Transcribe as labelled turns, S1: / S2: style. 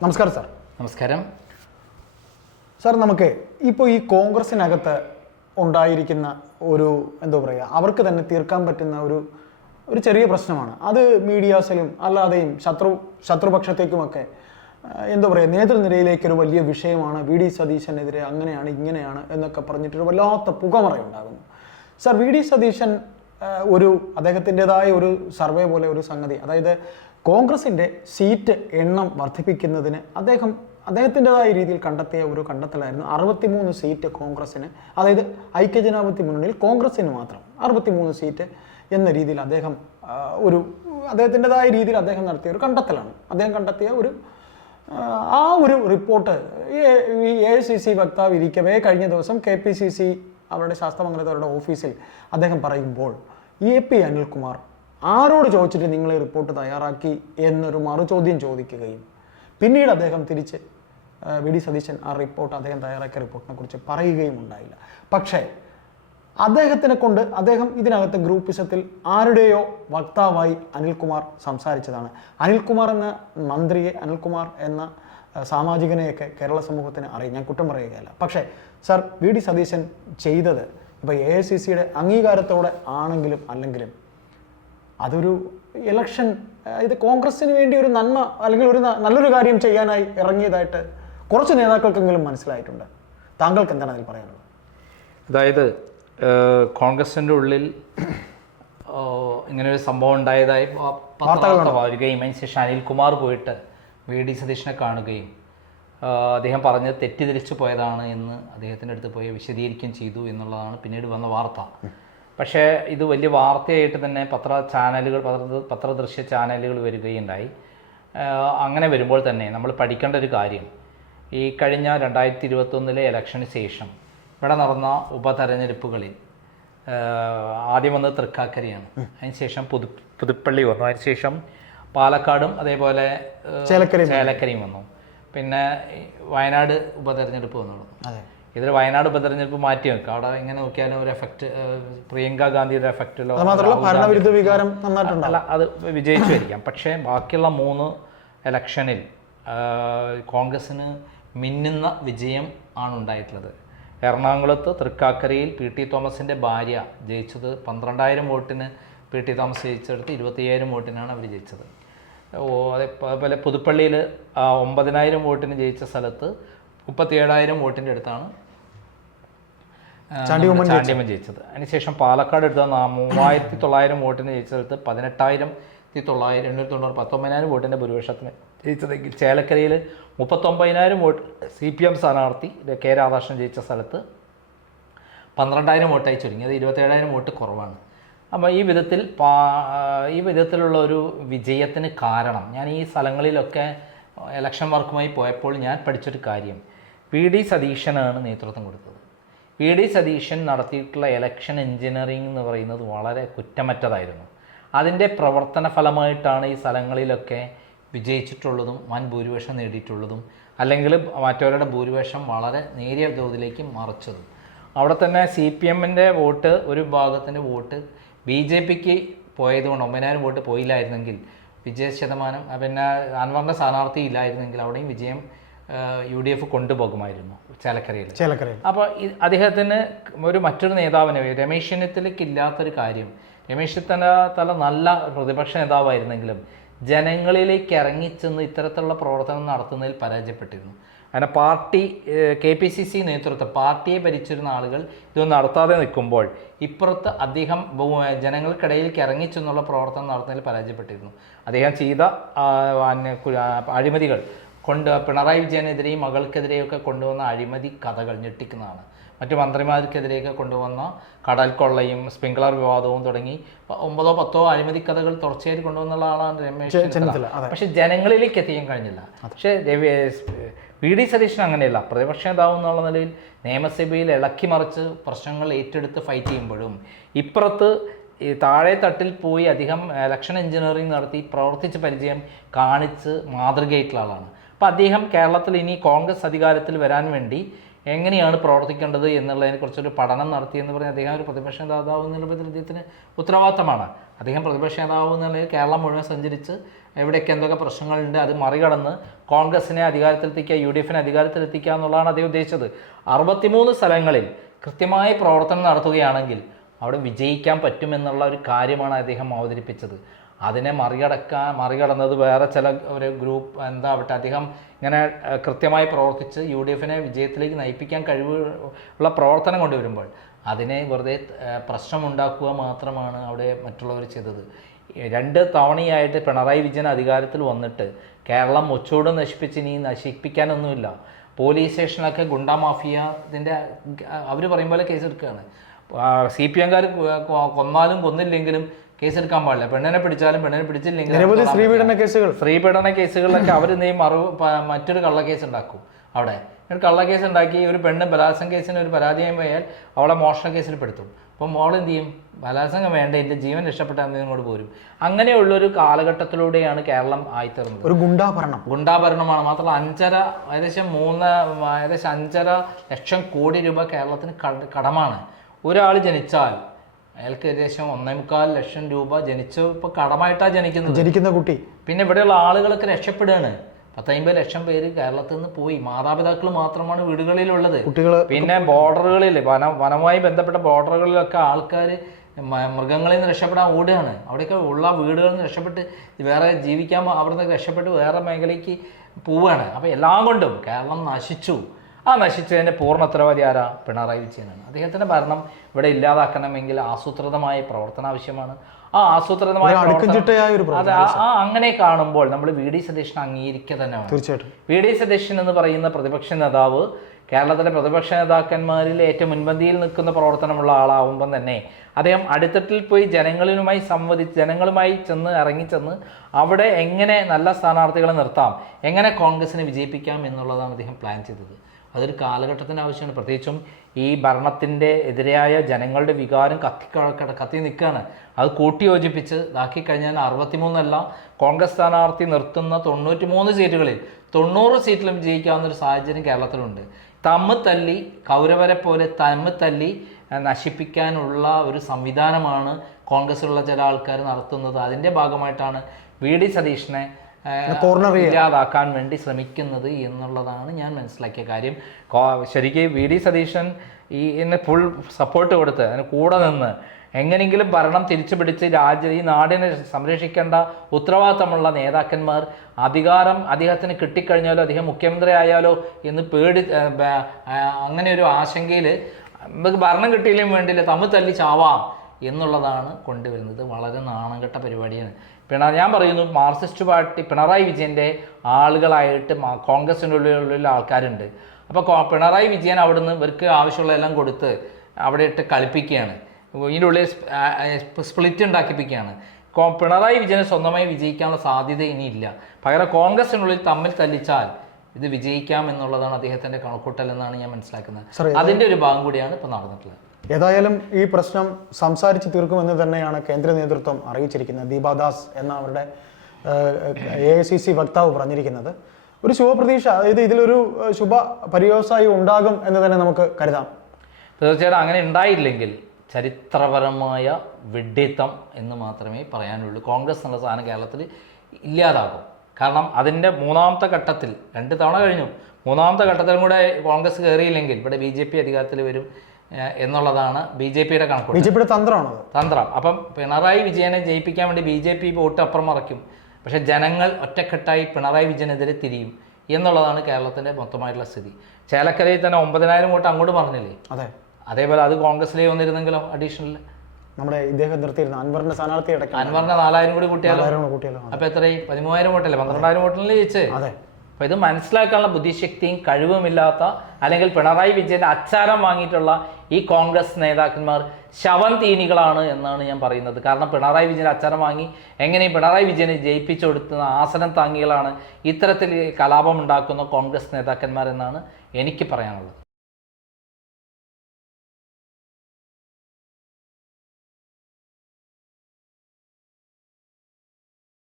S1: നമസ്കാരം സാർ.
S2: നമസ്കാരം.
S1: സാർ നമുക്ക് ഇപ്പോൾ ഈ കോൺഗ്രസിനകത്ത് ഉണ്ടായിരിക്കുന്ന ഒരു എന്തോ പറയുക അവർക്ക് തന്നെ തീർക്കാൻ പറ്റുന്ന ഒരു ഒരു ചെറിയ പ്രശ്നമാണ്. അത് മീഡിയാസിലും അല്ലാതെയും ശത്രു ശത്രുപക്ഷത്തേക്കുമൊക്കെ എന്തോ പറയുക നേതൃനിരയിലേക്ക് ഒരു വലിയ വിഷയമാണ് വി ഡി സതീശനെതിരെ അങ്ങനെയാണ് ഇങ്ങനെയാണ് എന്നൊക്കെ പറഞ്ഞിട്ടൊരു വല്ലാത്ത പുകമറയുണ്ടാകുന്നു സാർ വി ഡി സതീശൻ ഒരു അദ്ദേഹത്തിന്റെതായ ഒരു സർവേ പോലെ ഒരു സംഗതി അതായത് കോൺഗ്രസിന്റെ സീറ്റ് എണ്ണം വർദ്ധിപ്പിക്കുന്നതിന് അദ്ദേഹം അദ്ദേഹത്തിന്റെതായ രീതിയിൽ കണ്ടെത്തിയ ഒരു കണ്ടെത്തലായിരുന്നു. അറുപത്തിമൂന്ന് സീറ്റ് കോൺഗ്രസ്സിന് അതായത് ഐക്യജനാധിപത്യ മുന്നണിയിൽ കോൺഗ്രസ്സിന് മാത്രം അറുപത്തിമൂന്ന് സീറ്റ് എന്ന രീതിയിൽ അദ്ദേഹം ഒരു അദ്ദേഹത്തിന്റെതായ രീതിയിൽ അദ്ദേഹം നടത്തിയ ഒരു കണ്ടെത്തലാണ്. അദ്ദേഹം കണ്ടെത്തിയ ഒരു ആ, ഒരു റിപ്പോർട്ട് ഈ എ സി സി വക്താവ് ഇരിക്കവേ കഴിഞ്ഞ ദിവസം കെ പി സി സി അവരുടെ ശാസ്ത്രമംഗലത്തവരുടെ ഓഫീസിൽ അദ്ദേഹം പറയുമ്പോൾ എ പി അനിൽകുമാർ ആരോട് ചോദിച്ചിട്ട് നിങ്ങൾ ഈ റിപ്പോർട്ട് തയ്യാറാക്കി എന്നൊരു മറുചോദ്യം ചോദിക്കുകയും പിന്നീട് അദ്ദേഹം തിരിച്ച് വി. ഡി. സതീശൻ ആ റിപ്പോർട്ട് അദ്ദേഹം തയ്യാറാക്കിയ റിപ്പോർട്ടിനെ കുറിച്ച് പറയുകയും ഉണ്ടായില്ല. പക്ഷേ അദ്ദേഹത്തിനെ കൊണ്ട് അദ്ദേഹം ഇതിനകത്ത് ഗ്രൂപ്പിസത്തിൽ ആരുടെയോ വക്താവായി അനിൽകുമാർ സംസാരിച്ചതാണ്. അനിൽകുമാർ എന്ന മന്ത്രിയെ അനിൽകുമാർ എന്ന സാമാജികനെയൊക്കെ കേരള സമൂഹത്തിന് അറിയാം. ഞാൻ കുറ്റം പറയുകയല്ല. പക്ഷേ സർ വി. ഡി. സതീശൻ ചെയ്തത് ഇപ്പോൾ എ ഐ സി സിയുടെ അംഗീകാരത്തോടെ ആണെങ്കിലും അല്ലെങ്കിലും അതൊരു ഇലക്ഷൻ ഇത് കോൺഗ്രസിന് വേണ്ടി ഒരു നന്മ അല്ലെങ്കിൽ ഒരു നല്ലൊരു കാര്യം ചെയ്യാനായി ഇറങ്ങിയതായിട്ട് കുറച്ച് നേതാക്കൾക്കെങ്കിലും മനസ്സിലായിട്ടുണ്ട്. താങ്കൾക്ക് എന്താണ് അതിൽ പറയാനുള്ളത്?
S2: അതായത് കോൺഗ്രസിന്റെ ഉള്ളിൽ ഇങ്ങനെ ഒരു സംഭവം ഉണ്ടായതായി പ- അതിന് വരികയും അതിനുശേഷം അനിൽകുമാർ പോയിട്ട് വി ഡി സതീഷിനെ കാണുകയും അദ്ദേഹം പറഞ്ഞത് തെറ്റിദ്ധരിച്ചു പോയതാണ് എന്ന് അദ്ദേഹത്തിന്റെ അടുത്ത് പോയി വിശദീകരിക്കുകയും ചെയ്തു എന്നുള്ളതാണ് പിന്നീട് വന്ന വാർത്ത. പക്ഷേ ഇത് വലിയ വാർത്തയായിട്ട് തന്നെ പത്ര ചാനലുകൾ പത്ര പത്രദൃശ്യ ചാനലുകൾ വരികയുണ്ടായി. അങ്ങനെ വരുമ്പോൾ തന്നെ നമ്മൾ പഠിക്കേണ്ട ഒരു കാര്യം. ഈ കഴിഞ്ഞ രണ്ടായിരത്തി ഇരുപത്തൊന്നിലെ ഇലക്ഷന് ശേഷം ഇവിടെ നടന്ന ഉപതെരഞ്ഞെടുപ്പുകളിൽ ആദ്യം വന്നത് തൃക്കാക്കരയാണ്. അതിനുശേഷം പുതു പുതുപ്പള്ളി വന്നു. അതിനുശേഷം പാലക്കാടും അതേപോലെ
S1: ചേലക്കരയും
S2: വന്നു. പിന്നെ വയനാട് ഉപതെരഞ്ഞെടുപ്പ് വന്നു.
S1: അതെ.
S2: ഇതിൽ വയനാട് ഉപതെരഞ്ഞെടുപ്പ് മാറ്റി വെക്കുക അവിടെ ഇങ്ങനെ നോക്കിയാലും ഒരു എഫക്ട് പ്രിയങ്ക ഗാന്ധിയുടെ എഫക്റ്റിലോ
S1: ഭരണവിരുദ്ധ വികാരം
S2: അല്ല അത് വിജയിച്ചുമായിരിക്കാം പക്ഷേ ബാക്കിയുള്ള മൂന്ന് ഇലക്ഷനിൽ കോൺഗ്രസ്സിന് മിന്നുന്ന വിജയം ആണ് ഉണ്ടായിട്ടുള്ളത്. എറണാകുളത്ത് തൃക്കാക്കരയിൽ പി ടി തോമസിന്റെ ഭാര്യ ജയിച്ചത് പന്ത്രണ്ടായിരം വോട്ടിന് പി ടി തോമസ് ജയിച്ചെടുത്ത് ഇരുപത്തയ്യായിരം വോട്ടിനാണ് അവർ ജയിച്ചത്. ഓ അതേ അതുപോലെ പുതുപ്പള്ളിയിൽ ഒമ്പതിനായിരം വോട്ടിന് ജയിച്ച സ്ഥലത്ത് മുപ്പത്തിയേഴായിരം വോട്ടിന്റെ അടുത്താണ് ചാണ്ടിയമ്മൻ ജയിച്ചത്. അതിനുശേഷം പാലക്കാട് എടുത്ത മൂവായിരത്തി തൊള്ളായിരം വോട്ടിന് ജയിച്ചെടുത്ത് പതിനെട്ടായിരത്തി തൊള്ളായിരം എണ്ണൂറ്റി തൊണ്ണൂറ് പത്തൊമ്പതിനായിരം വോട്ടിന്റെ ഭൂരിപക്ഷത്തിന് ജയിച്ചതെങ്കിൽ ചേലക്കരയിൽ മുപ്പത്തൊമ്പതിനായിരം വോട്ട് സി പി എം സ്ഥാനാർത്ഥി കെ രാധാകൃഷ്ണൻ ജയിച്ച സ്ഥലത്ത് പന്ത്രണ്ടായിരം വോട്ടായി ചുരുങ്ങി. അത് ഇരുപത്തേഴായിരം വോട്ട് കുറവാണ്. അപ്പോൾ ഈ വിധത്തിൽ ഈ വിധത്തിലുള്ള ഒരു വിജയത്തിന് കാരണം ഞാൻ ഈ സ്ഥലങ്ങളിലൊക്കെ ഇലക്ഷൻ വർക്കുമായി പോയപ്പോൾ ഞാൻ പഠിച്ചൊരു കാര്യം. പി. ഡി. സതീശനാണ് നേതൃത്വം കൊടുത്തത്. പി ഡി സതീശൻ നടത്തിയിട്ടുള്ള ഇലക്ഷൻ എഞ്ചിനീയറിംഗ് എന്ന് പറയുന്നത് വളരെ കുറ്റമറ്റതായിരുന്നു. അതിന്റെ പ്രവർത്തന ഫലമായിട്ടാണ് ഈ സ്ഥലങ്ങളിലൊക്കെ വിജയിച്ചിട്ടുള്ളതും വൻ ഭൂരിപക്ഷം നേടിയിട്ടുള്ളതും അല്ലെങ്കിൽ മറ്റവരുടെ ഭൂരിപക്ഷം വളരെ നേരിയ തോതിലേക്ക് മറിച്ചതും. അവിടെ തന്നെ സി പി എമ്മിന്റെ വോട്ട് ഒരു ഭാഗത്തിന്റെ വോട്ട് ബി ജെ പിക്ക് പോയതുകൊണ്ട് ഒമ്പതിനായിരം വോട്ട് പോയില്ലായിരുന്നെങ്കിൽ വിജയ ശതമാനം പിന്നെ അൻവറിന്റെ സ്ഥാനാർത്ഥി ഇല്ലായിരുന്നെങ്കിൽ അവിടെയും വിജയം യു ഡി എഫ് കൊണ്ടുപോകുമായിരുന്നു ചേലക്കരയിൽ.
S1: ചേലക്കരയിൽ.
S2: അപ്പോൾ അദ്ദേഹത്തിന് ഒരു മറ്റൊരു നേതാവിനെ രമേശ് ചെന്നിത്തലയ്ക്ക് ഇല്ലാത്തൊരു കാര്യം. രമേശ് ചെന്നിത്തല നല്ല പ്രതിപക്ഷ നേതാവായിരുന്നെങ്കിലും ജനങ്ങളിലേക്ക് ഇറങ്ങിച്ചെന്ന് ഇത്തരത്തിലുള്ള പ്രവർത്തനം നടത്തുന്നതിൽ പരാജയപ്പെട്ടിരുന്നു. അങ്ങനെ party K P C C നേതൃത്വം പാർട്ടിയെ ഭരിച്ചിരുന്ന ആളുകൾ ഇതൊന്നും നടത്താതെ നിൽക്കുമ്പോൾ ഇപ്പുറത്ത് അദ്ദേഹം ജനങ്ങൾക്കിടയിലേക്ക് ഇറങ്ങിച്ചെന്നുള്ള പ്രവർത്തനം നടത്തുന്നതിൽ പരാജയപ്പെട്ടിരുന്നു. അദ്ദേഹം ചെയ്ത അഴിമതികൾ കൊണ്ട് പിണറായി വിജയനെതിരെയും മകൾക്കെതിരെയൊക്കെ കൊണ്ടുവന്ന അഴിമതി കഥകൾ ഞെട്ടിക്കുന്നതാണ്. മറ്റു മന്ത്രിമാർക്കെതിരെയൊക്കെ കൊണ്ടുവന്ന കടൽ കൊള്ളയും സ്പ്രിംഗ്ലർ വിവാദവും തുടങ്ങി ഒമ്പതോ പത്തോ അഴിമതി കഥകൾ തുടർച്ചയായിട്ട് കൊണ്ടുവന്നുള്ള ആളാണ് രമേശ് ചെന്നിത്തല. പക്ഷെ ജനങ്ങളിലേക്ക് എത്തിക്കാൻ കഴിഞ്ഞില്ല. പക്ഷേ രവി വി ഡി സതീശൻ അങ്ങനെയല്ല പ്രതിപക്ഷ നേതാവ് എന്നുള്ള നിലയിൽ നിയമസഭയിൽ ഇളക്കി മറിച്ച് പ്രശ്നങ്ങൾ ഏറ്റെടുത്ത് ഫൈറ്റ് ചെയ്യുമ്പോഴും ഇപ്പുറത്ത് ഈ താഴെ തട്ടിൽ പോയി അധികം ഇലക്ഷൻ എഞ്ചിനീയറിംഗ് നടത്തി പ്രവർത്തിച്ച് പരിചയം കാണിച്ച് മാതൃകയായിട്ടുള്ള ആളാണ്. അപ്പോൾ അദ്ദേഹം കേരളത്തിൽ ഇനി കോൺഗ്രസ് അധികാരത്തിൽ വരാൻ വേണ്ടി എങ്ങനെയാണ് പ്രവർത്തിക്കേണ്ടത് എന്നുള്ളതിനെ കുറിച്ചൊരു പഠനം നടത്തി എന്ന് പറഞ്ഞ് അദ്ദേഹം ഒരു പ്രതിപക്ഷ നേതാവ് എന്നുള്ള അദ്ദേഹത്തിന് ഉത്തരവാദിത്തമാണ്. അദ്ദേഹം പ്രതിപക്ഷ നേതാവ് എന്നുള്ളത് കേരളം മുഴുവൻ സഞ്ചരിച്ച് എവിടെയൊക്കെ എന്തൊക്കെ പ്രശ്നങ്ങളുണ്ട് അത് മറികടന്ന് കോൺഗ്രസിനെ അധികാരത്തിലെത്തിക്കുക യു ഡി എഫിനെ അധികാരത്തിലെത്തിക്കുക എന്നുള്ളതാണ് അദ്ദേഹം ഉദ്ദേശിച്ചത്. അറുപത്തിമൂന്ന് സ്ഥലങ്ങളിൽ കൃത്യമായ പ്രവർത്തനം നടത്തുകയാണെങ്കിൽ അവിടെ വിജയിക്കാൻ പറ്റുമെന്നുള്ള ഒരു കാര്യമാണ് അദ്ദേഹം അവതരിപ്പിച്ചത്. അതിനെ മറികടക്കാൻ മറികടന്നത് വേറെ ചില ഒരു ഗ്രൂപ്പ് എന്താ ആവട്ടെ അദ്ദേഹം ഇങ്ങനെ കൃത്യമായി പ്രവർത്തിച്ച് യു ഡി എഫിനെ വിജയത്തിലേക്ക് നയിപ്പിക്കാൻ കഴിവ് ഉള്ള പ്രവർത്തനം കൊണ്ടുവരുമ്പോൾ അതിനെ വെറുതെ പ്രശ്നമുണ്ടാക്കുക മാത്രമാണ് അവിടെ മറ്റുള്ളവർ ചെയ്തത്. രണ്ട് തവണയായിട്ട് പിണറായി വിജയൻ അധികാരത്തിൽ വന്നിട്ട് കേരളം ഒച്ചോട് നശിപ്പിച്ച് ഇനി നശിപ്പിക്കാനൊന്നുമില്ല. പോലീസ് സ്റ്റേഷനിലൊക്കെ ഗുണ്ട മാഫിയ ഇതിന്റെ അവർ പറയും പോലെ കേസെടുക്കുകയാണ് സി പി എംകാർ കൊന്നാലും കൊന്നില്ലെങ്കിലും കേസെടുക്കാൻ പാടില്ല. പെണ്ണിനെ പിടിച്ചാലും പെണ്ണിനെ പിടിച്ചില്ലെങ്കിൽ
S1: നിരവധി സ്ത്രീപീഡന കേസുകൾ.
S2: സ്ത്രീപീഡന കേസുകളിലൊക്കെ അവർ നീ മറു മറ്റൊരു കള്ളക്കേസ് ഉണ്ടാക്കും അവിടെ. ഒരു കള്ളക്കേസ് ഉണ്ടാക്കി ഒരു പെണ്ണ് ബലാത്സംഗ കേസിന് ഒരു പരാതിയായി പോയാൽ അവളെ മോഷണ കേസിൽ പെടുത്തും. അപ്പം മോൾ എന്ത് ചെയ്യും? ബലാത്സംഗം വേണ്ട എന്റെ ജീവൻ രക്ഷപ്പെട്ട ഇങ്ങോട്ട് പോരും. അങ്ങനെയുള്ളൊരു കാലഘട്ടത്തിലൂടെയാണ് കേരളം ആയിത്തീർന്നത്.
S1: ഒരു ഗുണ്ടാഭരണം.
S2: ഗുണ്ടാഭരണമാണ് മാത്രമല്ല അഞ്ചര ഏകദേശം മൂന്ന് ഏകദേശം അഞ്ചര ലക്ഷം കോടി രൂപ കേരളത്തിന് കടമാണ്. ഒരാൾ ജനിച്ചാൽ അയാൾക്ക് ഏകദേശം ഒന്നേ മുക്കാൽ ലക്ഷം രൂപ ജനിച്ചു. ഇപ്പൊ കടമായിട്ടാണ് ജനിക്കുന്നത്.
S1: ജനിക്കുന്ന കുട്ടി.
S2: പിന്നെ ഇവിടെയുള്ള ആളുകളൊക്കെ രക്ഷപ്പെടുകയാണ്. പത്തമ്പത് ലക്ഷം പേര് കേരളത്തിൽ നിന്ന് പോയി. മാതാപിതാക്കൾ മാത്രമാണ് വീടുകളിലുള്ളത്.
S1: കുട്ടികൾ
S2: പിന്നെ ബോർഡറുകളിൽ വന വനവുമായി ബന്ധപ്പെട്ട ബോർഡറുകളിലൊക്കെ ആൾക്കാർ മൃഗങ്ങളിൽ നിന്ന് രക്ഷപ്പെടാൻ ഓടുകയാണ്. അവിടെയൊക്കെ ഉള്ള വീടുകളിൽ നിന്ന് രക്ഷപ്പെട്ട് വേറെ ജീവിക്കാൻ അവിടുന്ന് രക്ഷപ്പെട്ട് വേറെ മേഖലയ്ക്ക് പോവുകയാണ്. അപ്പോൾ എല്ലാം കൊണ്ടും കേരളം നശിച്ചു. ആ നശിച്ചതിന്റെ പൂർണ ഉത്തരവാദി ആരാ? പിണറായി വിജയനാണ്. അദ്ദേഹത്തിന്റെ ഭരണം ഇവിടെ ഇല്ലാതാക്കണമെങ്കിൽ ആസൂത്രിതമായ പ്രവർത്തന ആവശ്യമാണ്. ആ ആസൂത്രിതമായ അത് ആ അങ്ങനെ കാണുമ്പോൾ നമ്മൾ വി ഡി സതീഷൻ അംഗീകരിക്കുക തന്നെ
S1: തീർച്ചയായിട്ടും.
S2: വി ഡി സതീശൻ എന്ന് പറയുന്ന പ്രതിപക്ഷ നേതാവ് കേരളത്തിലെ പ്രതിപക്ഷ നേതാക്കന്മാരിൽ ഏറ്റവും മുൻപന്തിയിൽ നിൽക്കുന്ന പ്രവർത്തനമുള്ള ആളാവുമ്പം തന്നെ അദ്ദേഹം അടിത്തട്ടിൽ പോയി ജനങ്ങളുമായി സംവദിച്ച് ജനങ്ങളുമായി ചെന്ന് ഇറങ്ങിച്ചെന്ന് അവിടെ എങ്ങനെ നല്ല സ്ഥാനാർത്ഥികളെ നിർത്താം എങ്ങനെ കോൺഗ്രസിനെ വിജയിപ്പിക്കാം എന്നുള്ളതാണ് അദ്ദേഹം പ്ലാൻ ചെയ്തത്. അതൊരു കാലഘട്ടത്തിന് ആവശ്യമാണ്. പ്രത്യേകിച്ചും ഈ ഭരണത്തിന്റെ എതിരായ ജനങ്ങളുടെ വികാരം കത്തി കത്തി നിൽക്കുകയാണ്. അത് കൂട്ടി യോജിപ്പിച്ച് ഇതാക്കി കഴിഞ്ഞാൽ അറുപത്തിമൂന്നല്ല കോൺഗ്രസ് സ്ഥാനാർത്ഥി നിർത്തുന്ന തൊണ്ണൂറ്റി മൂന്ന് സീറ്റുകളിൽ തൊണ്ണൂറ് സീറ്റിലും വിജയിക്കാവുന്ന ഒരു സാഹചര്യം കേരളത്തിലുണ്ട്. തമ്മ് തല്ലി കൗരവരെ പോലെ തമ്മ് തല്ലി നശിപ്പിക്കാനുള്ള ഒരു സംവിധാനമാണ് കോൺഗ്രസ്സിലുള്ള ചില ആൾക്കാർ നടത്തുന്നത്. അതിന്റെ ഭാഗമായിട്ടാണ് വി. ഡി. സതീഷിനെ ഇല്ലാതാക്കാൻ വേണ്ടി ശ്രമിക്കുന്നത് എന്നുള്ളതാണ് ഞാൻ മനസ്സിലാക്കിയ കാര്യം. ശരിക്കും വി. ഡി. സതീശൻ ഈ എന്നെ ഫുൾ സപ്പോർട്ട് കൊടുത്ത് അതിന് കൂടെ നിന്ന് എങ്ങനെയെങ്കിലും ഭരണം തിരിച്ചു പിടിച്ച് രാജ്യ ഈ നാടിനെ സംരക്ഷിക്കേണ്ട ഉത്തരവാദിത്തമുള്ള നേതാക്കന്മാർ അധികാരം അദ്ദേഹത്തിന് കിട്ടിക്കഴിഞ്ഞാലോ അദ്ദേഹം മുഖ്യമന്ത്രി ആയാലോ എന്ന് പേടി അങ്ങനെ ഒരു ആശങ്കയിൽ നമുക്ക് ഭരണം കിട്ടിയില്ലെങ്കിൽ വേണ്ടിയില്ല തമ്മിൽ തല്ലി ചാവാം. എന്നുള്ളതാണ് കൊണ്ടുവരുന്നത്. വളരെ നാണംകെട്ട പരിപാടിയാണ്. പിണ ഞാൻ പറയുന്നു മാർക്സിസ്റ്റ് പാർട്ടി പിണറായി വിജയന്റെ ആളുകളായിട്ട് കോൺഗ്രസിന്റെ ഉള്ളിലുള്ള ആൾക്കാരുണ്ട്. അപ്പോൾ പിണറായി വിജയൻ അവിടുന്ന് ഇവർക്ക് ആവശ്യമുള്ളതെല്ലാം കൊടുത്ത് അവിടെ ഇട്ട് കളിപ്പിക്കുകയാണ്. ഇതിന്റെ ഉള്ളിൽ സ്പ്ലിറ്റ് ഉണ്ടാക്കിപ്പിക്കുകയാണ്. കോ- പിണറായി വിജയന് സ്വന്തമായി വിജയിക്കാനുള്ള സാധ്യത ഇനിയില്ല പകരം കോൺഗ്രസിനുള്ളിൽ തമ്മിൽ തല്ലിച്ചാൽ ഇത് വിജയിക്കാം എന്നുള്ളതാണ് അദ്ദേഹത്തിന്റെ കണക്കൂട്ടൽ എന്നാണ് ഞാൻ മനസ്സിലാക്കുന്നത്.
S1: അതിന്റെ
S2: അതിന്റെ ഒരു ഭാഗം കൂടിയാണ് ഇപ്പോൾ നടന്നിട്ടുള്ളത്.
S1: ഏതായാലും ഈ പ്രശ്നം സംസാരിച്ച് തീർക്കുമെന്ന് തന്നെയാണ് കേന്ദ്ര നേതൃത്വം അറിയിച്ചിരിക്കുന്നത്. ദീപാദാസ് എന്ന അവരുടെ എ ഐ സി സി വക്താവ് പറഞ്ഞിരിക്കുന്നത്. ഒരു ശുഭപ്രതീക്ഷ അതായത് ഇതിലൊരു ശുഭ പര്യവസായം ഉണ്ടാകും എന്ന് തന്നെ നമുക്ക് കരുതാം.
S2: തീർച്ചയായിട്ടും അങ്ങനെ ഉണ്ടായില്ലെങ്കിൽ ചരിത്രപരമായ വിഡ്ഢിത്തം എന്ന് മാത്രമേ പറയാനുള്ളൂ. കോൺഗ്രസ് എന്നുള്ള സാധനം കേരളത്തിൽ ഇല്ലാതാകും. കാരണം അതിന്റെ മൂന്നാമത്തെ ഘട്ടത്തിൽ രണ്ട് തവണ കഴിഞ്ഞു. മൂന്നാമത്തെ ഘട്ടത്തിലും കൂടെ കോൺഗ്രസ് കയറിയില്ലെങ്കിൽ ഇവിടെ ബി ജെ പി അധികാരത്തിൽ വരും എന്നുള്ളതാണ് ബി ജെ പിയുടെ
S1: കണക്ക്
S2: ബി
S1: ജെ പിയുടെ തന്ത്രമാണ്
S2: തന്ത്രം. അപ്പം പിണറായി വിജയനെ ജയിപ്പിക്കാൻ വേണ്ടി ബി ജെ പി വോട്ട് അപ്പുറം മറയ്ക്കും. പക്ഷേ ജനങ്ങൾ ഒറ്റക്കെട്ടായി പിണറായി വിജയനെതിരെ തിരിയും എന്നുള്ളതാണ് കേരളത്തിന്റെ മൊത്തമായിട്ടുള്ള സ്ഥിതി. ചേലക്കരയിൽ തന്നെ ഒമ്പതിനായിരം വോട്ട് അങ്ങോട്ട് പറഞ്ഞില്ലേ?
S1: അതെ.
S2: അതേപോലെ അത് കോൺഗ്രസിലേ വന്നിരുന്നെങ്കിലോ അഡീഷണൽ
S1: നമ്മുടെ ഇദ്ദേഹം നിർത്തിയിരുന്ന. അൻവറിന്റെ സ്ഥാനാർത്ഥി അടക്കം
S2: അൻവറിന്റെ നാലായിരം കൂടി
S1: കൂട്ടിയാലോ?
S2: അപ്പൊ എത്രയും പതിമൂവായിരം വോട്ടല്ലേ? പന്ത്രണ്ടായിരം വോട്ടിനല്ലേ ജയിച്ചേ?
S1: അതെ.
S2: അപ്പൊ ഇത് മനസ്സിലാക്കാനുള്ള ബുദ്ധിശക്തിയും കഴിവുമില്ലാത്ത അല്ലെങ്കിൽ പിണറായി വിജയന്റെ അച്ചാരം വാങ്ങിയിട്ടുള്ള ഈ കോൺഗ്രസ് നേതാക്കന്മാർ ശവം തീനികളാണ് എന്നാണ് ഞാൻ പറയുന്നത്. കാരണം പിണറായി വിജയൻ അച്ചാരം വാങ്ങി എങ്ങനെയും പിണറായി വിജയനെ ജയിപ്പിച്ചു കൊടുക്കുന്ന ആസനം താങ്ങികളാണ് ഇത്തരത്തിൽ കലാപം ഉണ്ടാക്കുന്ന കോൺഗ്രസ് നേതാക്കന്മാരെന്നാണ് എനിക്ക് പറയാനുള്ളത്.